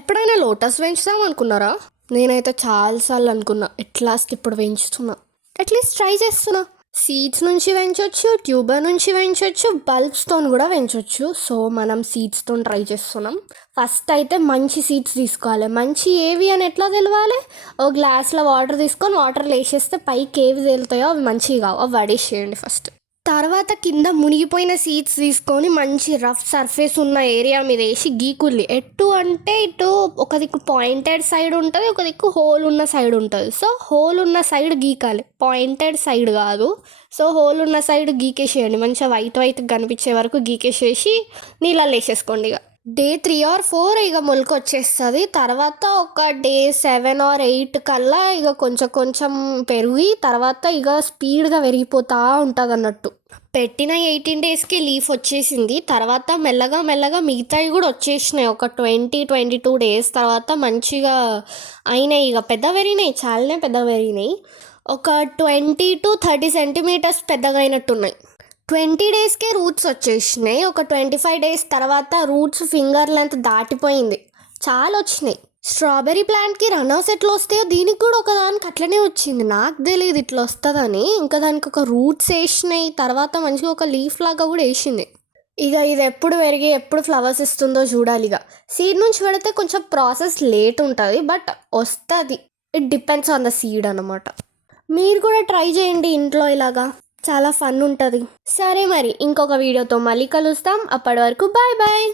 ఎప్పుడైనా లోటస్ పెంచుదాం అనుకున్నారా? నేనైతే చాలాసార్లు అనుకున్నా. ఎట్లాస్ట్ ఇప్పుడు పెంచుతున్నా. అట్లీస్ట్ ట్రై చేస్తున్నా. సీడ్స్ నుంచి పెంచొచ్చు, ట్యూబర్ నుంచి పెంచొచ్చు, బల్బ్స్తో కూడా పెంచొచ్చు. సో మనం సీడ్స్తో ట్రై చేస్తున్నాం. ఫస్ట్ అయితే మంచి సీడ్స్ తీసుకోవాలి. మంచి ఏవి అని ఎట్లా తెలవాలి? ఓ గ్లాస్లో వాటర్ తీసుకొని వాటర్లో వేసేస్తే పైకి ఏవి తేలుతాయో అవి మంచివి కావు, అవి వడేసేయండి ఫస్ట్. తర్వాత కింద మునిగిపోయిన సీడ్స్ తీసుకొని మంచి రఫ్ సర్ఫేస్ ఉన్న ఏరియా మీద వేసి గీకుల్లి. ఎటు అంటే ఇటు ఒక దిక్కు పాయింటెడ్ సైడ్ ఉంటుంది, ఒక దిక్కు హోల్ ఉన్న సైడ్ ఉంటుంది. సో హోల్ ఉన్న సైడ్ గీకాలి, పాయింటెడ్ సైడ్ కాదు. సో హోల్ ఉన్న సైడ్ గీకేసేయండి. మంచిగా వైట్ వైట్ కనిపించే వరకు గీకేసేసి నీళ్ళల్లో వేసేసుకోండి. ఇక డే 3 or 4 ఇక మొలక వచ్చేస్తుంది. తర్వాత ఒక డే 7 or 8 కల్లా ఇక కొంచెం కొంచెం పెరిగి తర్వాత ఇక స్పీడ్గా పెరిగిపోతూ ఉంటుంది అన్నట్టు. పెట్టిన 18 daysకి లీఫ్ వచ్చేసింది. తర్వాత మెల్లగా మెల్లగా మిగతావి కూడా వచ్చేసినాయి. ఒక 20-22 days తర్వాత మంచిగా అయినాయి. ఇక పెద్ద పెరిగినాయి, చాలానే పెద్ద పెరిగినాయి. ఒక 20-30 centimeters పెద్దగా అయినట్టున్నాయి. 20 daysకే రూట్స్ వచ్చేసినాయి. ఒక 25 days తర్వాత రూట్స్ ఫింగర్ లెంత్ దాటిపోయింది, చాలా వచ్చినాయి. స్ట్రాబెర్రీ ప్లాంట్కి రన్నర్స్ ఎట్లా వస్తాయో దీనికి కూడా ఒకదానికి అట్లనే వచ్చింది. నాకు తెలియదు ఇట్లా వస్తుందని. ఇంకా దానికి ఒక రూట్స్ వేసినాయి, తర్వాత మంచిగా ఒక లీఫ్ లాగా కూడా వేసింది. ఇక ఇది ఎప్పుడు పెరిగి ఎప్పుడు ఫ్లవర్స్ ఇస్తుందో చూడాలి. ఇక సీడ్ నుంచి పెడితే కొంచెం ప్రాసెస్ లేట్ ఉంటుంది, బట్ వస్తుంది. It depends on the seed అన్నమాట. మీరు కూడా ట్రై చేయండి ఇంట్లో, ఇలాగా చాలా ఫన్ ఉంటుంది. సరే మరి ఇంకొక వీడియోతో మళ్ళీ కలుస్తాం. అప్పటి వరకు బాయ్ బాయ్.